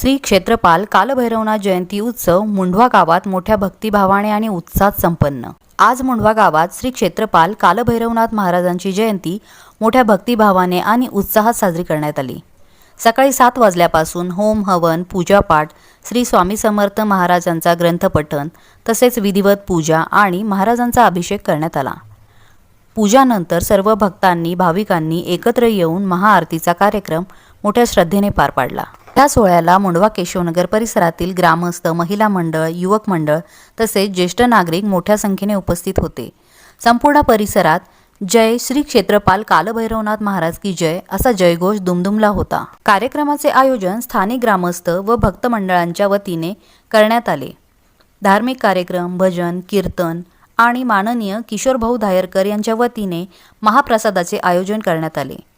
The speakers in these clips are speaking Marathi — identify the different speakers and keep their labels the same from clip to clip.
Speaker 1: श्री क्षेत्रपाल कालभैरवनाथ जयंती उत्सव मुंढवा गावात मोठ्या भक्तिभावाने आणि उत्साहात संपन्न. आज मुंढवा गावात श्री क्षेत्रपाल कालभैरवनाथ महाराजांची जयंती मोठ्या भक्तिभावाने आणि उत्साहात साजरी करण्यात आली. सकाळी सात वाजल्यापासून होम हवन पूजापाठ श्री स्वामी समर्थ महाराजांचा ग्रंथपठण तसेच विधिवत पूजा आणि महाराजांचा अभिषेक करण्यात आला. पूजानंतर सर्व भक्तांनी भाविकांनी एकत्र येऊन महाआरतीचा कार्यक्रम मोठ्या श्रद्धेने पार पाडला. या सोहळ्याला मुंडवा केशवनगर परिसरातील ग्रामस्थ महिला मंडळ युवक मंडळ तसेच ज्येष्ठ नागरिक मोठ्या संख्येने उपस्थित होते. संपूर्ण परिसरात जय श्री क्षेत्रपाल कालभैरवनाथ महाराज की जय असा जयघोष दुमदुमला होता. कार्यक्रमाचे आयोजन स्थानिक ग्रामस्थ व भक्त मंडळांच्या वतीने करण्यात आले. धार्मिक कार्यक्रम भजन कीर्तन आणि माननीय किशोरभाऊ धायरकर यांच्या वतीने महाप्रसादाचे आयोजन करण्यात आले.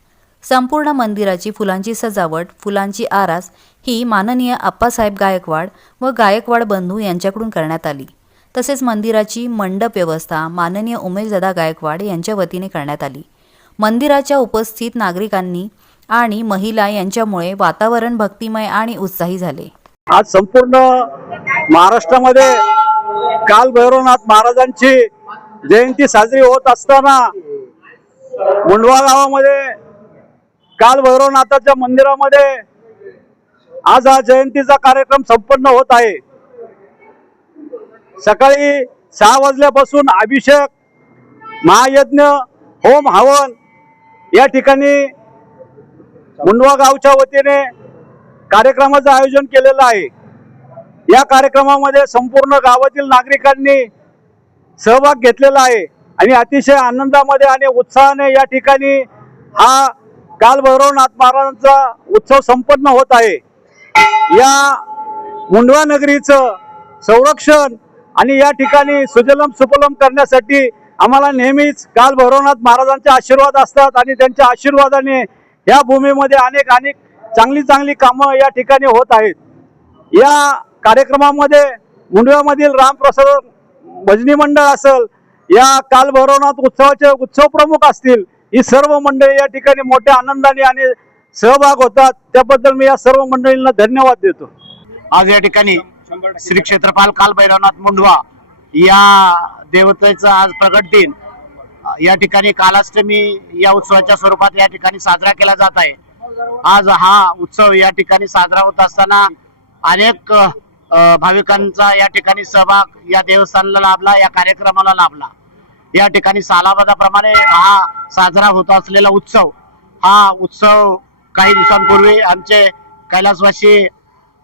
Speaker 1: संपूर्ण मंदिराची फुलांची सजावट फुलांची आरास ही माननीय आप्पासाहेब गायकवाड व गायकवाड बंधू यांच्याकडून करण्यात आली. तसेच मंदिराची मंडप व्यवस्था माननीय उमेशदादा गायकवाड यांच्या वतीने करण्यात आली. मंदिराच्या उपस्थित नागरिकांनी आणि महिला यांच्यामुळे वातावरण भक्तिमय आणि उत्साही झाले.
Speaker 2: आज संपूर्ण महाराष्ट्रामध्ये काल भैरवनाथ महाराजांची जयंती साजरी होत असताना मुंडवा गावामध्ये काल भैरवनाथाच्या मंदिरामध्ये आज हा जयंतीचा कार्यक्रम संपन्न होत आहे. सकाळी सहा वाजल्यापासून अभिषेक महायज्ञ होम हवन या ठिकाणी मुंडवा गावच्या वतीने कार्यक्रमाचं आयोजन केलेलं आहे. या कार्यक्रमामध्ये संपूर्ण गावातील नागरिकांनी सहभाग घेतलेला आहे आणि अतिशय आनंदामध्ये आणि उत्साहाने या ठिकाणी हा काल भैरवनाथ महाराजांचा उत्सव संपन्न होत आहे. या मुंडवा नगरीचं संरक्षण आणि या ठिकाणी सुजलम सुपलम करण्यासाठी आम्हाला नेहमीच काल भैरवनाथ महाराजांचे आशीर्वाद असतात आणि त्यांच्या आशीर्वादाने या भूमीमध्ये अनेक अनेक चांगली चांगली कामं या ठिकाणी होत आहेत. या कार्यक्रमामध्ये मुंडव्यामधील रामप्रसाद भजनी मंडळ असेल या काल भैरवनाथ उत्सवाचे उत्सव प्रमुख असतील ही सर्व मंडळी या ठिकाणी मोठ्या आनंदाने आणि सहभाग होतात. त्याबद्दल मी या सर्व मंडळींना धन्यवाद देतो.
Speaker 3: आज या ठिकाणी श्री क्षेत्रपाल कालभैरवनाथ मुंडवा या देवतेचा आज प्रगट दिन या ठिकाणी कालाष्टमी या उत्सवाच्या स्वरूपात या ठिकाणी साजरा केला जात आहे. आज हा उत्सव या ठिकाणी साजरा होत असताना अनेक भाविकांचा या ठिकाणी सहभाग या देवस्थानला लाभला या कार्यक्रमाला लाभला. या ठिकाणी सालाबादाप्रमाणे हा साजरा होत असलेला उत्सव. हा उत्सव काही दिवसांपूर्वी आमचे कैलासवासी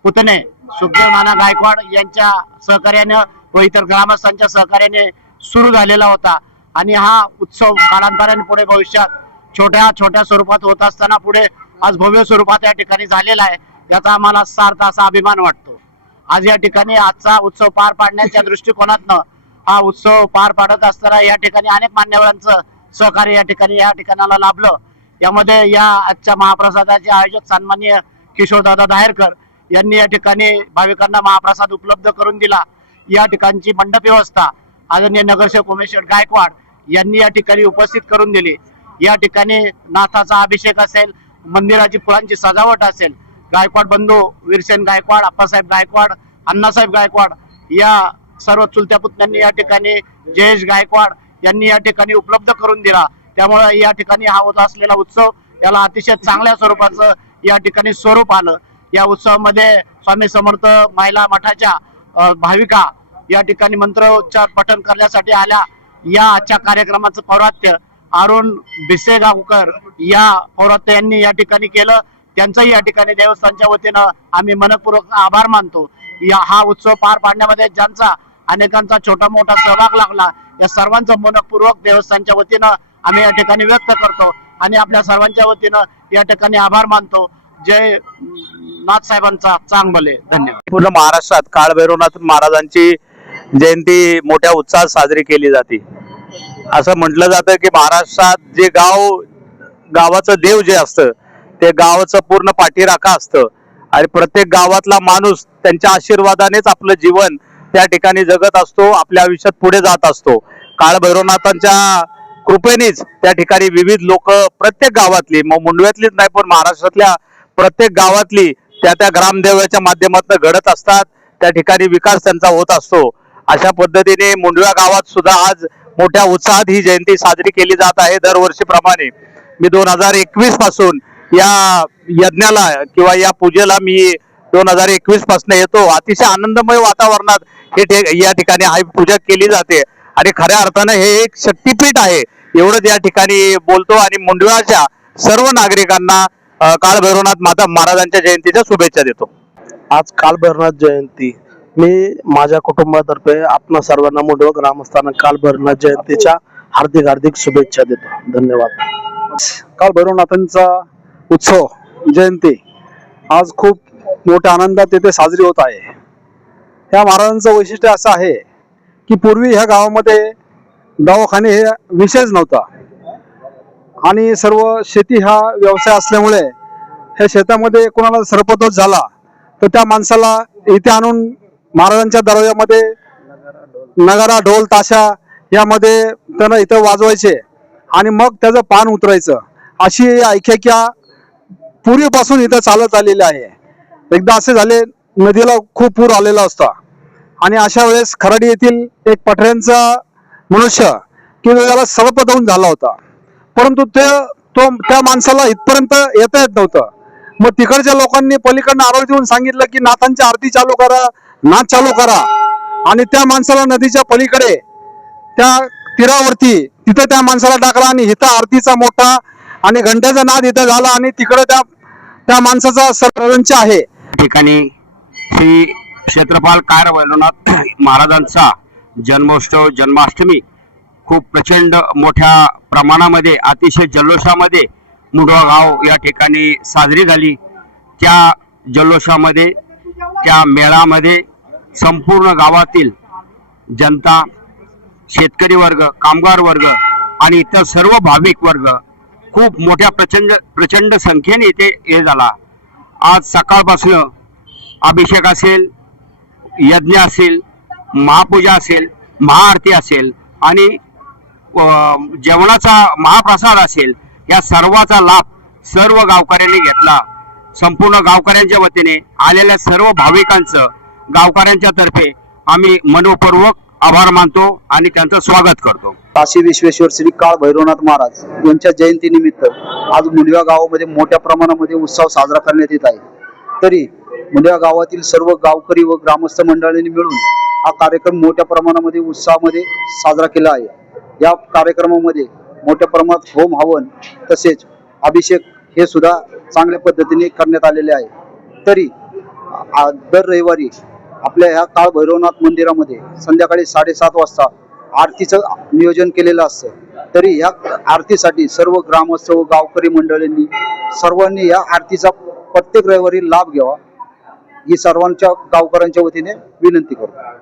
Speaker 3: पुतणे सुखदेव नाना गायकवाड यांच्या सहकार्याने व इतर ग्रामस्थांच्या सहकार्याने सुरू झालेला होता. आणि हा उत्सव कालांतराने पुढे भविष्यात छोट्या छोट्या स्वरूपात होत असताना पुढे आज भव्य स्वरूपात या ठिकाणी झालेला आहे. याचा आम्हाला सार्थ असा अभिमान वाटतो. आज या ठिकाणी आजचा उत्सव पार पाडण्याच्या दृष्टिकोनातनं हा उत्सव पार पाडत असताना या ठिकाणी अनेक मान्यवरांचं सहकार्य या ठिकाणी या ठिकाणाला लाभलं. यामध्ये या आजच्या महाप्रसादाचे आयोजक सन्माननीय किशोरदादा दाहेरकर यांनी या ठिकाणी भाविकांना महाप्रसाद उपलब्ध करून दिला. या ठिकाणची मंडप व्यवस्था आदरणीय नगरसेवक उमेश गायकवाड यांनी या ठिकाणी उपस्थित करून दिली. या ठिकाणी नाथाचा अभिषेक असेल मंदिराची फुलांची सजावट असेल गायकवाड बंधू वीरसेन गायकवाड अप्पासाहेब गायकवाड अण्णासाहेब गायकवाड या सर्व चुलत्या पुतण्यांनी या ठिकाणी जयेश गायकवाड यांनी या ठिकाणी उपलब्ध करून दिला. त्यामुळे या ठिकाणी हा होत असलेला उत्सव याला अतिशय चांगल्या स्वरूपाचं या ठिकाणी स्वरूप आलं. या उत्सवामध्ये स्वामी समर्थ महिला मठाच्या भाविका या ठिकाणी मंत्रोच्चार पठण करण्यासाठी आल्या. या आजच्या कार्यक्रमाचं पौरात्य अरुण भिसेगावकर या पौरात्य यांनी या ठिकाणी केलं. त्यांचंही या ठिकाणी देवस्थानच्या वतीनं आम्ही मनपूर्वक आभार मानतो. या हा उत्सव पार पाडण्यामध्ये ज्यांचा अनेकांचा छोटा मोठा सहभाग लागला. या सर्वांचं मनपूर्वक देवस्थानच्या वतीनं आम्ही या ठिकाणी व्यक्त करतो आणि आपल्या सर्वांच्या वतीनं या ठिकाणी आभार मानतो. जय नाथ साहेबांचा चांग भले धन्यवाद.
Speaker 2: पूर्ण महाराष्ट्रात काळभैरवनाथ महाराजांची जयंती मोठ्या उत्साहात साजरी केली जाते. असं म्हटलं जातं की महाराष्ट्रात जे गाव गावाचं देव जे असतं ते गावाचं पूर्ण पाठीराखा असतं. आणि प्रत्येक गावातला माणूस त्यांच्या आशीर्वादानेच आपलं जीवन त्या ठिकाणी जगत असतो आपल्या आयुष्यात पुढे जात असतो. काळभैरवनाथांच्या कृपेनेच त्या ठिकाणी विविध लोक प्रत्येक गावातली मग मुंडव्यातलीच नाही पण महाराष्ट्रातल्या प्रत्येक गावातली
Speaker 4: त्या त्या ग्रामदेवाच्या माध्यमातून घडत असतात. त्या ठिकाणी विकास त्यांचा होत असतो. अशा पद्धतीने मुंडव्या गावात सुद्धा आज मोठ्या उत्साहात ही जयंती साजरी केली जात आहे दरवर्षीप्रमाणे. मी दोन हजार एकवीसपासून या यज्ञाला किंवा या पूजेला मी दोन हजार एकवीसपासून येतो. अतिशय आनंदमय वातावरणात हे ठे- या ठिकाणी हा पूजा केली जाते. आणि खऱ्या अर्थानं हे एक शक्तीपीठ आहे. एवढंच या ठिकाणी बोलतो. आणि मुंडव्याच्या सर्व नागरिकांना अ, काळभैरवनाथ माता महाराजांच्या जयंतीच्या शुभेच्छा देतो.
Speaker 5: आज कालभैरवनाथ जयंती. मी माझ्या कुटुंबातर्फे आपणा सर्वांना मुंडवा ग्रामस्थांना कालभैरवनाथ जयंतीच्या हार्दिक हार्दिक शुभेच्छा देतो. धन्यवाद.
Speaker 4: काल भैरवनाथांचा उत्सव जयंती आज खूप मोठ्या आनंदात येथे साजरी होत आहे. ह्या महाराजांचं वैशिष्ट्य असं आहे की पूर्वी ह्या गावामध्ये दवाखाने हे विषयच नव्हता. आणि सर्व शेती हा व्यवसाय असल्यामुळे ह्या शेतामध्ये कोणाला सर्पदोष झाला तर त्या माणसाला इथे आणून महाराजांच्या दरवाजामध्ये नगारा ढोल ताशा यामध्ये त्यांना इथं वाजवायचे आणि मग त्याचं पान उतरायचं. अशी ऐक्याक्या पूर्वीपासून इथं चालत आलेली आहे. एकदा असे झाले नदीला खूप पूर आलेला असता. आणि अशा वेळेस खराडी येथील एक पठऱ्यांचा मनुष्य की त्याला सर्पदंश झाला होता. परंतु ते तो त्या माणसाला इथपर्यंत येता येत नव्हतं. मग तिकडच्या लोकांनी पलीकडनं आरोग्य देऊन सांगितलं की नाथांची आरती चालू करा नाथ चालू करा. आणि त्या माणसाला नदीच्या पलीकडे त्या तीरावरती तिथं त्या माणसाला टाकला आणि इथं आरतीचा मोठा आणि घंट्याचा नाद इथं झाला आणि तिकडे त्या त्या माणसाचा सरपंच आहे.
Speaker 6: ठिकाणी श्री क्षेत्रपाल कार वैलोनाथ महाराजांचा जन्मोत्सव जन्माष्टमी खूप प्रचंड मोठ्या प्रमाणामध्ये अतिशय जल्लोषामध्ये मुंडवा गाव या ठिकाणी साजरी झाली. त्या जल्लोषामध्ये त्या मेळामध्ये संपूर्ण गावातील जनता शेतकरी वर्ग कामगार वर्ग आणि इतर सर्व भाविक वर्ग खूप मोठ्या प्रचंड प्रचंड संख्येने इथे हे झाला. आज सकाळपासून अभिषेक असेल यज्ञ असेल महापूजा असेल महाआरती असेल आणि जेवणाचा महाप्रसाद असेल या सर्वाचा लाभ सर्व गावकऱ्यांनी घेतला. संपूर्ण गावकऱ्यांच्या वतीने आलेल्या सर्व भाविकांचं गावकऱ्यांच्या तर्फे आम्ही मनपूर्वक आभार मानतो आणि त्यांचं स्वागत करतो.
Speaker 7: काशी विश्वेश्वर श्री काळ भैरवनाथ महाराज यांच्या जयंतीनिमित्त आज मुलगा गावामध्ये मोठ्या प्रमाणामध्ये उत्सव साजरा करण्यात येत आहे. तरी म्हणजे या गावातील सर्व गावकरी व ग्रामस्थ मंडळींनी मिळून हा कार्यक्रम मोठ्या प्रमाणामध्ये उत्साहामध्ये साजरा केला आहे. या कार्यक्रमामध्ये मोठ्या प्रमाणात होम हवन तसेच अभिषेक हे सुद्धा चांगल्या पद्धतीने करण्यात आलेले आहे. तरी दर रविवारी आपल्या ह्या काळ भैरवनाथ मंदिरामध्ये संध्याकाळी साडेसात वाजता आरतीचं नियोजन केलेलं असतं. तरी ह्या आरतीसाठी सर्व ग्रामस्थ व गावकरी मंडळींनी सर्वांनी या आरतीचा प्रत्येक रविवारी लाभ घ्यावा. ही सर्वांच्या गावकऱ्यांच्या वतीने विनंती करतो.